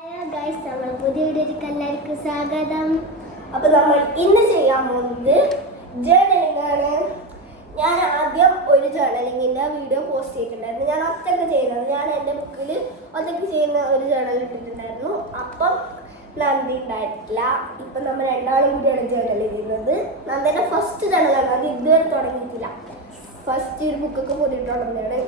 Hello guys, നമ്മൾ പുതിയ വീഡിയോയിലേക്ക് എല്ലാവർക്കും സ്വാഗതം. അപ്പോൾ നമ്മൾ ഇന്ന് ചെയ്യാൻ പോകുന്നത് ജേർണലിംഗ് ആണ്. ഞാൻ ആദ്യം ഒരു ജേർണലിങ്ങിൻ്റെ വീഡിയോ പോസ്റ്റ് ചെയ്തിട്ടുണ്ടായിരുന്നു. ഞാൻ ഒറ്റയ്ക്ക് ചെയ്യുന്നത്, ഞാൻ എൻ്റെ ബുക്കിൽ ഒറ്റയ്ക്ക് ചെയ്യുന്ന ഒരു ജേർണൽ ഇട്ടിട്ടുണ്ടായിരുന്നു. അപ്പം നന്ദി ഉണ്ടായിട്ടില്ല. ഇപ്പം നമ്മൾ രണ്ടാളും കൂടിയാണ് ജേർണലിംഗ് ചെയ്യുന്നത്. നന്ദിൻ്റെ ഫസ്റ്റ് ജേർണലാണ്, അത് ഇതുവരെ തുടങ്ങിയിട്ടില്ല. ഫസ്റ്റ് ഒരു ബുക്കൊക്കെ പോയിട്ടുണ്ടെന്നാണ്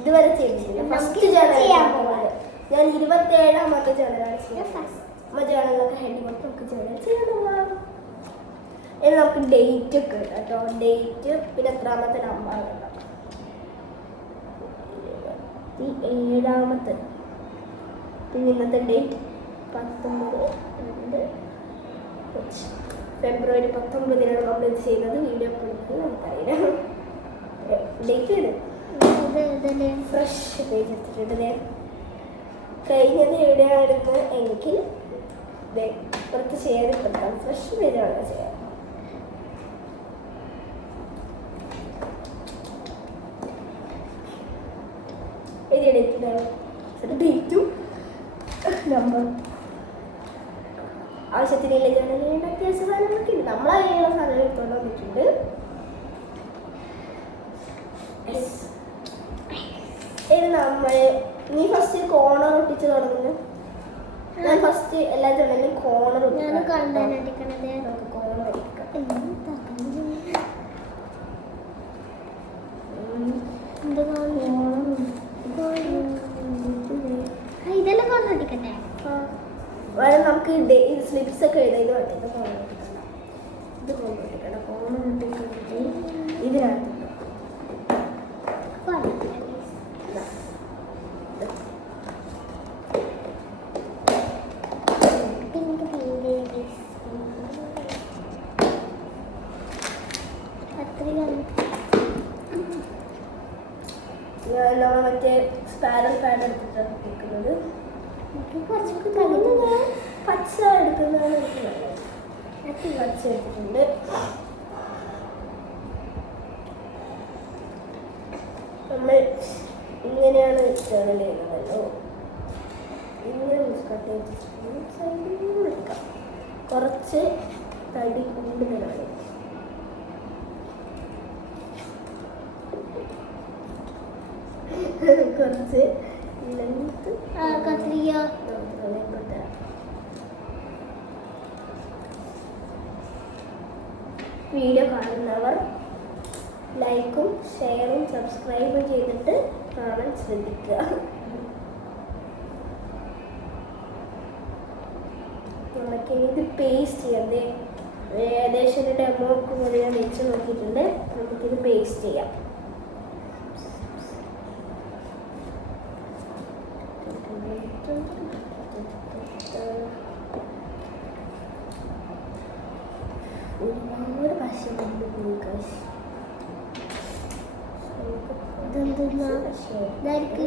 ഇതുവരെ ചെയ്തിട്ടില്ല. ഫസ്റ്റ് ജേർണൽ ചെയ്യാൻ പോകുന്നത് ഞാൻ 27ാമത്തെ ജേർണലാണ് ചെയ്യുന്നത്. നമ്മൾ ജേർണലൊക്കെ ഹെഡ് കൊടുത്ത് നമുക്ക് ജേർണൽ ചെയ്യണം. ഇനി നമുക്ക് ഡേറ്റ് ഒക്കെ ഉണ്ട് കേട്ടോ. ഡേറ്റ് പിന്നെ എത്രാമത്തെ നമ്പർ കേട്ടോ, 27ാമത്തെ. പിന്നെ ഇന്നത്തെ ഡേറ്റ് 19 ഫെബ്രുവരി 19 നമ്മൾ ഇത് ചെയ്യുന്നത്. വീഡിയോ കൊടുക്കുന്നത് നമുക്കറിയാം. ഡേറ്റ് ഇടും ഫ്രഷ് പേജ് എടുത്തിട്ടുണ്ട്. കഴിഞ്ഞത് എവിടെയായിരുന്നു എങ്കിൽ കുറച്ച് ചെയ്യാതിപ്പെടുത്താം. ഫ്രഷ് പേജാണ് ചെയ്യാം. ഡേറ്റും നമ്പറും ആവശ്യത്തിനുള്ള ജേർണലിൽ അത്യാവശ്യ സാധനങ്ങളൊക്കെ ഉണ്ട്. നമ്മളതിനുള്ള സാധനം എടുത്തോണ്ട് വന്നിട്ടുണ്ട്. ഇത് നമ്മൾ നീ ഫസ്റ്റ് കോർണർ ഒട്ടിച്ച് തുടങ്ങുന്നു. ഞാൻ ഫസ്റ്റ് എല്ലാ ജേർണലിലും കോർണർ കോർണർ ഇതെല്ലാം കോർണർ ഒട്ടിക്കട്ടെ. നമുക്ക് സ്ലിപ്സ് ഒക്കെ എഴുതാം. ഇത് വേണ്ട, ഇത് കോർണർ ഒട്ടിക്കണം. ഇത് കോർണർ ഒട്ടിക്കണം. കോർണർ ഒട്ടിക്കണമെങ്കിൽ ഇതിനകത്ത് നമ്മൾ മറ്റേ സ്പാരൽ പാഡ് എടുത്തിട്ടാണ് എടുക്കുന്നത്. പച്ച എടുക്കുന്നതാണ് എടുക്കുന്നത്. പച്ച എടുത്തിട്ടുണ്ട്. നമ്മൾ ഇങ്ങനെയാണ് ജേർണൽ ചെയ്യുന്നതല്ലോ. ഇങ്ങനെ കട്ട് ചെയ്ത് എടുക്കാം. കുറച്ച് തടി കൂടുതലാണ്. കുറച്ച് വീഡിയോ കാണുന്നവർ ലൈക്കും ഷെയറും സബ്സ്ക്രൈബും ചെയ്തിട്ട് കാണാൻ ശ്രദ്ധിക്കുക. നമുക്ക് ഇത് പേസ്റ്റ് ചെയ്യാം. ഏകദേശം ഒരു ഡെമോ ഒക്കെ ഞാൻ വെച്ച് നോക്കിയിട്ടുണ്ട്. നമുക്കിത് പേസ്റ്റ് ചെയ്യാം. ഒരുപാട് പശയുണ്ട്.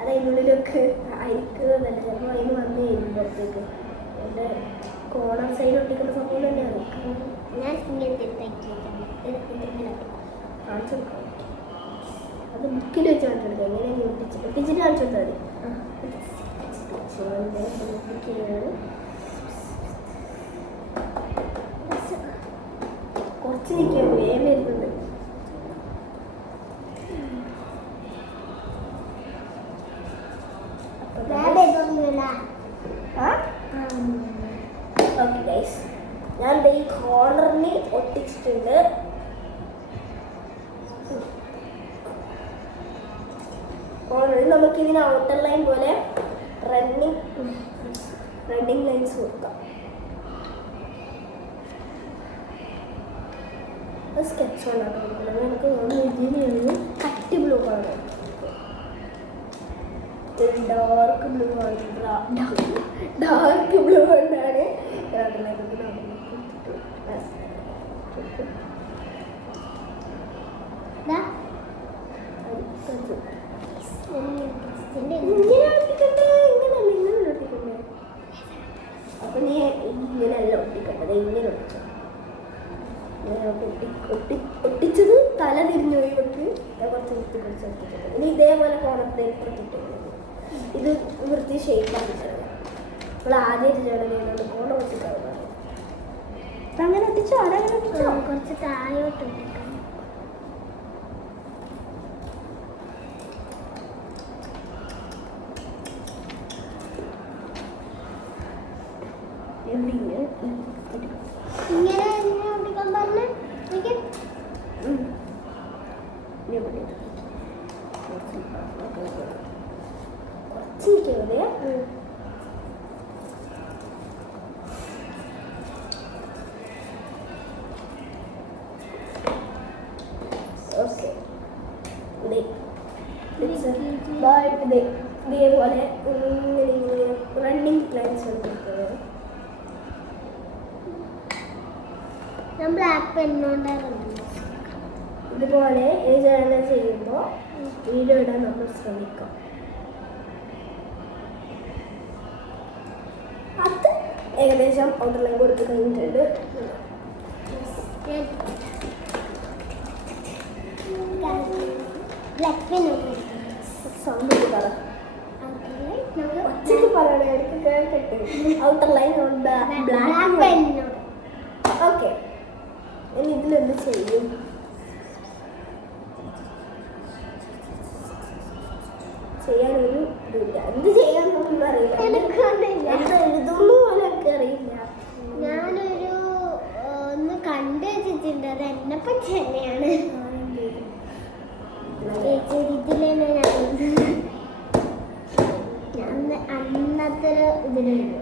അതിനുള്ളിലൊക്കെ അയക്കുന്നതല്ല. ചിലപ്പോൾ അതിന് വന്ന് കഴിയുമ്പോഴത്തേക്ക് എൻ്റെ കോർണർ സൈഡ് ഒട്ടിക്കുന്ന സംഭവം തന്നെയാണ്. ഞാൻ കാണിച്ചു കൊടുക്കാം. അത് ബുക്കിൽ വെച്ച് കാണിച്ചെടുക്കാം. എങ്ങനെയാണ് ഒട്ടിച്ചിട്ട് കാണിച്ചു കൊടുത്താൽ മതി. കുറച്ച് നിൽക്കാൻ വേഗം വരുന്നുണ്ട്. ഓക്കെ ഗൈസ്, ഞാൻ ഈ കോർണറിന് ഒട്ടിച്ചിട്ടുണ്ട്. കോർണറിൽ നമുക്കിതിന് ഔട്ടർ ലൈൻ പോലെ റണ്ണിങ് ലൈൻസ് കൊടുക്കാം. സ്കെച്ച് കൊണ്ടാണ് കൊടുക്കുന്നത്. നമുക്ക് ഇതിന് കട്ടി ബ്ലൂ കളർ, ഡാർക്ക് ബ്ലൂ ആണ്. ഡാർക്ക് ബ്ലൂ കൊണ്ടാണ് അപ്പൊ നീ ഇങ്ങനെയല്ല ഒട്ടിക്കേണ്ടത്. ഇങ്ങനെ ഒട്ടിച്ചു. ഒട്ടിച്ചത് തല തിരിഞ്ഞു പോയി. കുറച്ച് ഒട്ടിച്ചിട്ടുണ്ട്. ഇനി ഇതേപോലെ കോണത്തിലേക്ക് ഇത് വൃത്തി ഷേപ്പാക്കിത്തരാം. നമ്മൾ ആദ്യം ജേണൽ ചെയ്യുന്നത് ഫോൺ വെച്ചിട്ടാണ്. അങ്ങനെ ഒട്ടിച്ചോ? അതങ്ങനെ ഒട്ടിച്ചോ? കുറച്ച് താഴോട്ട് ഇട്ടിട്ട്. ഇങ്ങനെ ഒട്ടിക്കാൻ പറഞ്ഞേ ഇതേപോലെ റണ്ണിങ് പ്ലാൻസ് കൊടുക്കുന്നത്. ഞാൻ ബ്ലാക്ക് പെണ്ണുകൊണ്ടായിരുന്നു. ഇതുപോലെ ഈ ജേണൽ ചെയ്യുമ്പോൾ വീഡിയോ ഇടാൻ നമ്മൾ ശ്രമിക്കാം. അത് ഏകദേശം ഔട്ടർലൈൻ കൊടുത്ത് കഴിഞ്ഞിട്ടുണ്ട്. ബ്ലാക്ക് പെണ്ണുകൊണ്ട് സൗണ്ട് പറ, ഒച്ചയ്ക്ക് പറയണേ, എനിക്ക് കേട്ടിട്ട്. ഔട്ടർലൈൻ ബ്ലാക്ക് പെണ്ണു. ഓക്കെ, ഇനി ഇതിലെന്ത് ചെയ്യും? ചെയ്യാനൊരു ഇതില്ല. എന്ത് ചെയ്യാന്നൊന്നും അറിയില്ല. എന്താ എഴുതുന്നു പോലൊക്കെ അറിയില്ല. ഞാനൊരു ഒന്ന് കണ്ടു വെച്ചിട്ടുണ്ട്. അത് എന്നെ പറ്റി തന്നെയാണ്. ഇതിലാണ് ഞാൻ അന്നത്തെ ഇതിലുണ്ട്.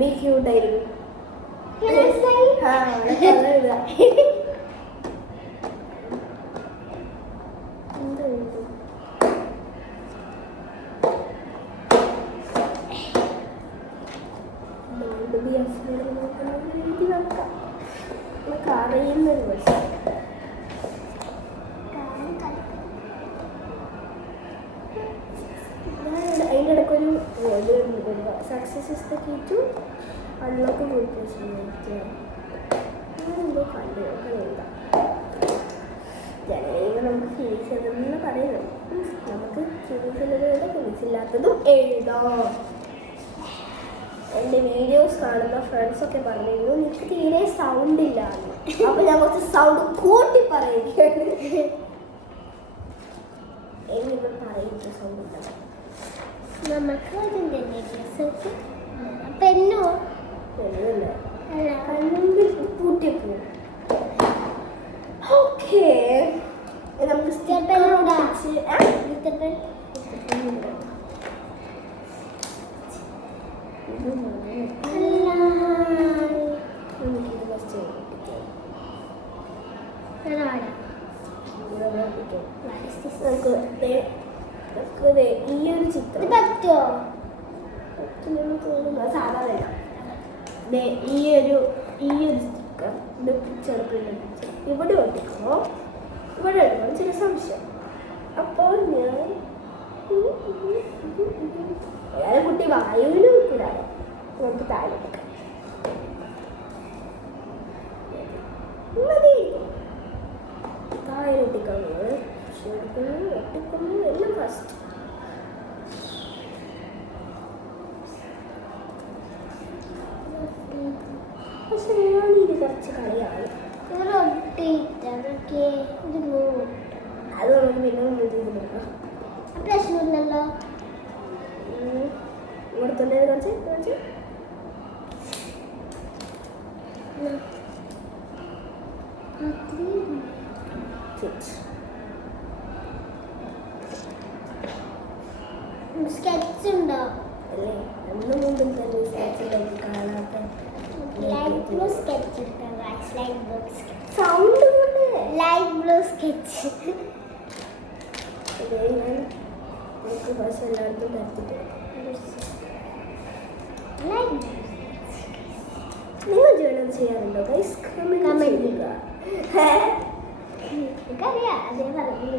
ബി ക്യൂട്ടായിരിക്കും. അറിയുന്നൊരു വശം അതിൻ്റെ ഇടയ്ക്കൊരു success is the key to unlock good personality. അങ്ങനെന്തോ കണ്ടു നോക്കാം. ജനങ്ങൾ നമുക്ക് ഫീലിങ്സ് അതെന്ന് പറയുന്നത്. നമുക്ക് ഫീലിങ്സ് ഉള്ളതുകൊണ്ട് ഫീലിങ്സ് ഇല്ലാത്തതും എഴുതാം. എൻ്റെ വീഡിയോസ് കാണുന്ന ഫ്രണ്ട്സൊക്കെ പറഞ്ഞിരുന്നു എനിക്ക് തീരെ സൗണ്ട് ഇല്ല. അപ്പോൾ ഞാൻ കുറച്ച് സൗണ്ട് കൂട്ടി പറയുകയാണ്. എന്നിവർ പറയുന്ന സൗണ്ട് ഉണ്ടാകും. നമുക്ക് അതിൻ്റെ പെണ്ണോ പൂട്ടിപ്പോ. ഓക്കെ, നമുക്ക് ഈ ഒരു ചിത്രം പറ്റുമോ? സാധാരണ ഈ ഒരു സ്റ്റിക്കർ ഇത് ചെറുപ്പിച്ച് ഇവിടെ ഒട്ടിക്കുമ്പോൾ ഇവിടെ എടുക്കണം ചില സംശയം. അപ്പോൾ ഞാൻ വേറെ കുട്ടി വായുവിൽ വെക്കില്ലാതെ നമുക്ക് താഴെ എടുക്കാം. താഴെ ഒട്ടിക്കാൻ ഒട്ടിക്കുന്നു എല്ലാം ഫസ്റ്റ്. പക്ഷെ ഞാൻ ഇത് കുറച്ച് കളിയാണ്. ഇത് ഒട്ടിട്ടതൊക്കെ അത് നമുക്ക് പിന്നെ ഒന്നും ചെയ്തില്ല. പ്രശ്നമില്ലല്ലോ. ഇവിടെ തന്നെ കുറച്ച് സ്കെച്ച് ഉണ്ടോ? അല്ലേ ഒന്നും കൊണ്ടും തന്നെ സ്കെച്ചിലേക്ക് കാണാത്ത ലൈറ്റ് ബ്ലൂ സ്കെച്ച് സൗണ്ട് കൊണ്ട് ലൈറ്റ് ബ്ലൂ സ്കെച്ച്. ഇതേ ഞാൻ നമുക്ക് ബസ് എല്ലായിടത്തും കത്തിട്ട്. നിങ്ങൾ ജേണൽ ചെയ്യാറുണ്ടോ ഗൈസ്? കമന്റ് ചെയ്യുക. എനിക്കറിയാം, അതേ പറഞ്ഞു.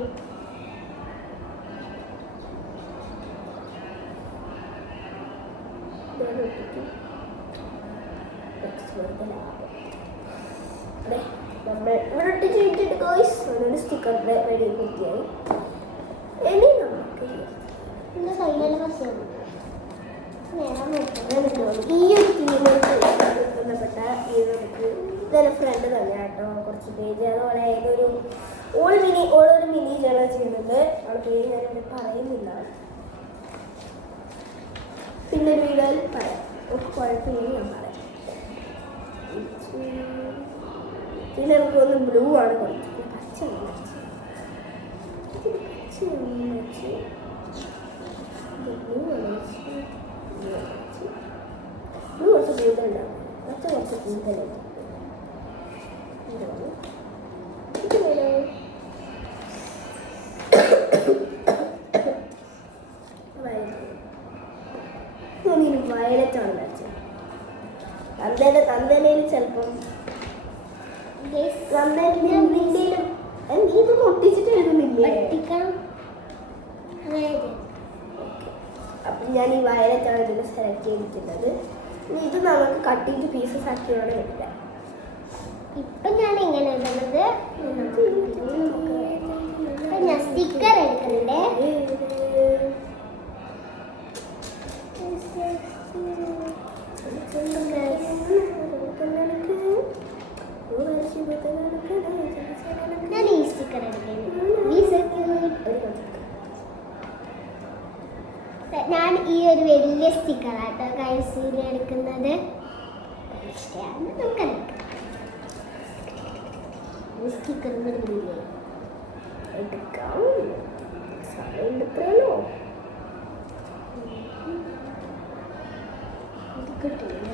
നമ്മൾ ഇവിടെ ഒട്ടിച്ച് വെച്ചിട്ട് ഗൈസ് ഒരു സ്റ്റിക്കറിന്റെ റെഡി കുത്തിയായി. ഇനി നമുക്ക് എന്താ ഇന്നലെ പക്ഷേ നേരം ഈ ഒരു ടീമുകൾക്ക് ബന്ധപ്പെട്ട ഈ നമുക്ക് ഇതൊരു ഫ്രണ്ട് തന്നെ കേട്ടോ. കുറച്ച് പേജ് അതുപോലെ ഏതൊരു ഓളൊരു മിനി ജേണൽ ചെയ്യുന്നുണ്ട്. അവളുടെ പേര് ഞാനിവിടെ പറയുന്നില്ല, പിന്നെ വീഡിയോയിൽ പറയാം. കുഴപ്പമില്ല, ഞാൻ പറയാം. പിന്നെ എനിക്ക് ഒന്ന് ബ്ലൂ ആണ് കുറച്ച് പച്ച ബ്ലൂ കുറച്ച് കൂടുതലുണ്ടാവും, പച്ച കുറച്ച് കൂടുതലുണ്ട്. വയലറ്റാണ് വരച്ചത്. തന്തേനയിൽ ചിലപ്പം ഇത് പൊട്ടിച്ചിട്ട് എഴുതുന്നില്ലേ? അപ്പം ഞാൻ ഈ വയലറ്റാണ് ഇതിൽ സെലക്ട് ചെയ്തിട്ടുള്ളത്. ഇത് നമുക്ക് കട്ട് ചെയ്ത് പീസസ് ആക്കിയാണ് വരില്ല. ഇപ്പൊ ഞാൻ ഇങ്ങനെ ഇടുന്നത്. ഞാൻ സ്റ്റിക്കർ എടുക്കുന്നുണ്ട്. ഞാൻ ഈ സ്റ്റിക്കർ ഞാൻ ഈ ഒരു വലിയ സ്റ്റിക്കറാട്ടോ കൈസിൽ എടുക്കുന്നത്. ഇഷ്ടമാണ്, നമുക്കെടുക്കാം. സ്റ്റിക്കർ എടുക്കാം. സമയമുണ്ടല്ലോ. ഇത് കിട്ടില്ല.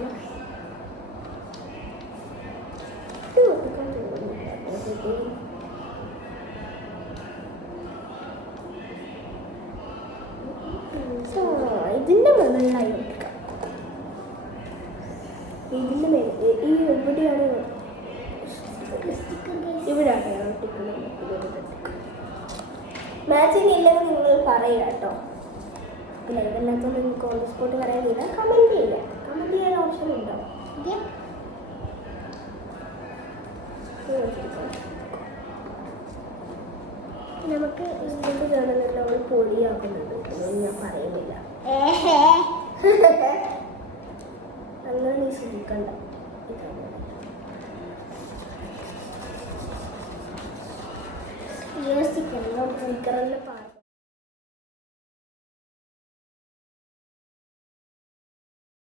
ഇതിന്റെ മുകളിലായി എടുക്കാം. ഇതിന്റെ മേലെ ഈ എവിടെയാണ് ഇവിടെയാണ് മാച്ചിങ് ഇല്ലെന്ന് നിങ്ങൾ പറയുക കേട്ടോ. പിന്നെ ഇതെല്ലാത്തൊന്നും നിങ്ങൾക്ക് ഓൺ ദി സ്പോട്ട് പറയാനില്ല. കമന്റ് ചെയ്യില്ല, കമന്റ് ചെയ്യാൻ ഓപ്ഷൻ ഉണ്ടോ? നമുക്ക് ഇതിന്റെ കാണുന്നില്ല, അവൾ പൊടിയാക്കുന്നുണ്ട്. അതൊന്നും ഞാൻ പറയുന്നില്ല. അങ്ങനെ നീ ശ്രദ്ധിക്കണ്ട. സ്റ്റിക്കറിന്റെ